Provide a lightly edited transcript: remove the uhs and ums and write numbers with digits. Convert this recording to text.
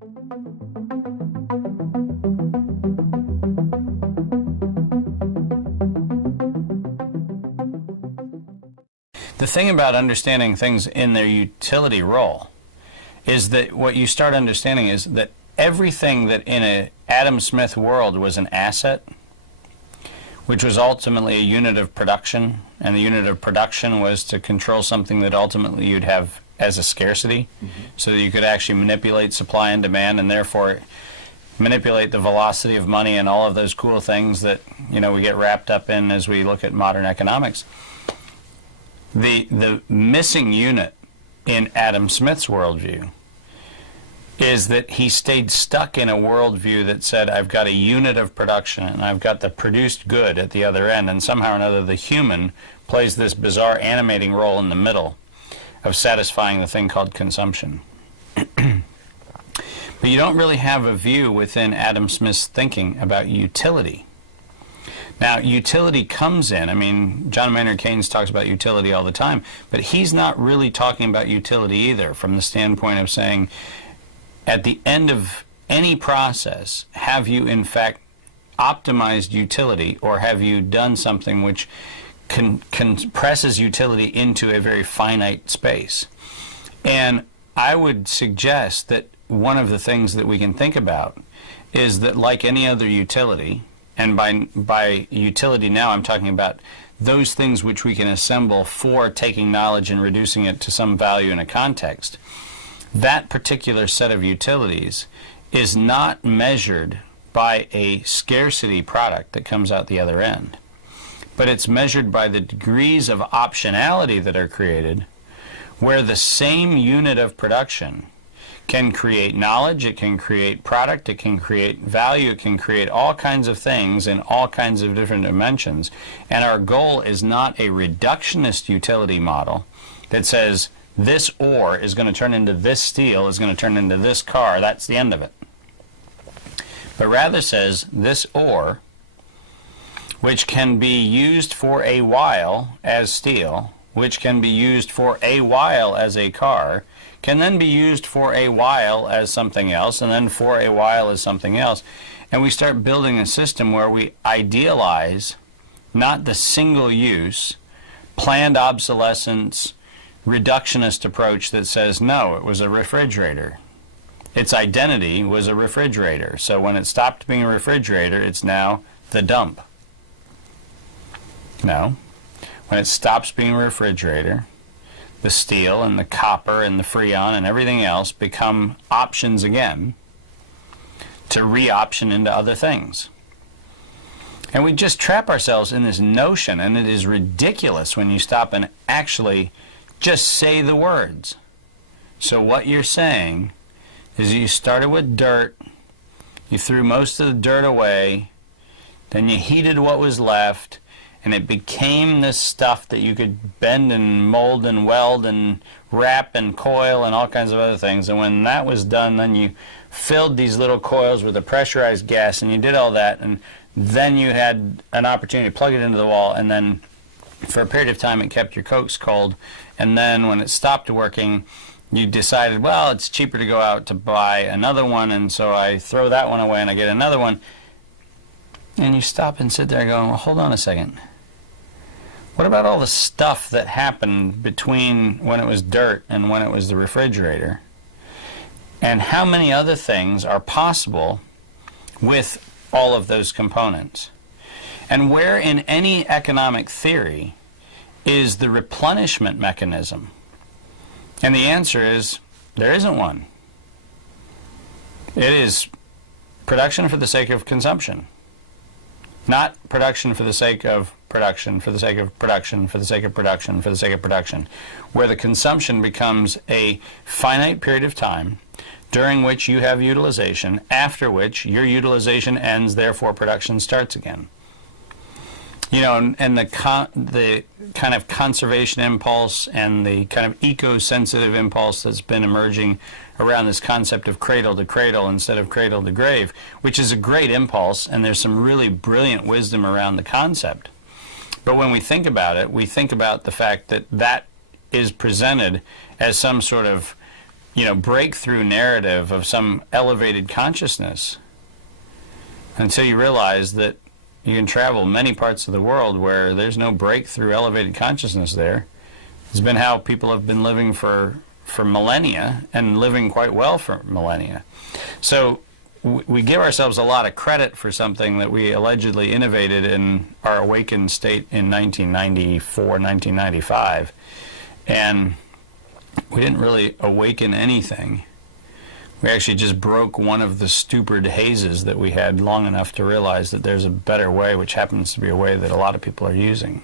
The thing about understanding things in their utility role is that what you start understanding is that everything that in an Adam Smith world was an asset, which was ultimately a unit of production, and the unit of production was to control something that ultimately you'd have as a scarcity, so that you could actually manipulate supply and demand, and therefore manipulate the velocity of money and all of those cool things that, you know, we get wrapped up in as we look at modern economics. The missing unit in Adam Smith's worldview is that he stayed stuck in a worldview that said, I've got a unit of production and I've got the produced good at the other end, and somehow or another the human plays this bizarre animating role in the middle of satisfying the thing called consumption. But you don't really have a view within Adam Smith's thinking about utility. Now, utility comes in, I mean, John Maynard Keynes talks about utility all the time, but he's not really talking about utility either from the standpoint of saying, at the end of any process, have you in fact optimized utility, or have you done something which compresses utility into a very finite space? And I would suggest that one of the things that we can think about is that, like any other utility, and by utility now I'm talking about those things which we can assemble for taking knowledge and reducing it to some value in a context, that particular set of utilities is not measured by a scarcity product that comes out the other end, but it's measured by the degrees of optionality that are created, where the same unit of production can create knowledge, it can create product, it can create value, it can create all kinds of things in all kinds of different dimensions. And our goal is not a reductionist utility model that says this ore is going to turn into this steel, is going to turn into this car, that's the end of it. But rather says this ore, which can be used for a while as steel, which can be used for a while as a car, can then be used for a while as something else, and then for a while as something else. And we start building a system where we idealize not the single use, planned obsolescence, reductionist approach that says, no, it was a refrigerator. Its identity was a refrigerator. So when it stopped being a refrigerator, it's now the dump. No. When it stops being a refrigerator, the steel and the copper and the freon and everything else become options again to re-option into other things. And we just trap ourselves in this notion, and it is ridiculous when you stop and actually just say the words. So what you're saying is you started with dirt, you threw most of the dirt away, then you heated what was left, and it became this stuff that you could bend and mold and weld and wrap and coil and all kinds of other things. And when that was done, then you filled these little coils with a pressurized gas, and you did all that, and then you had an opportunity to plug it into the wall, and then for a period of time it kept your Cokes cold. And then when it stopped working, you decided, well, it's cheaper to go out to buy another one, and so I throw that one away and I get another one. And you stop and sit there going, well, hold on a second. What about all the stuff that happened between when it was dirt and when it was the refrigerator? And how many other things are possible with all of those components? And where in any economic theory is the replenishment mechanism? And the answer is, there isn't one. It is production for the sake of consumption. Not production for the sake of production, for the sake of production, for the sake of production, for the sake of production, where the consumption becomes a finite period of time during which you have utilization, after which your utilization ends, therefore production starts again. You know, and the kind of conservation impulse and the kind of eco-sensitive impulse that's been emerging around this concept of cradle to cradle instead of cradle to grave, which is a great impulse, and there's some really brilliant wisdom around the concept. But when we think about it, we think about the fact that that is presented as some sort of, breakthrough narrative of some elevated consciousness until you realize that you can travel many parts of the world where there's no breakthrough elevated consciousness there. It's been how people have been living for millennia, and living quite well for millennia. So we give ourselves a lot of credit for something that we allegedly innovated in our awakened state in 1994, 1995. And we didn't really awaken anything. We actually just broke one of the stupid hazes that we had long enough to realize that there's a better way, which happens to be a way that a lot of people are using.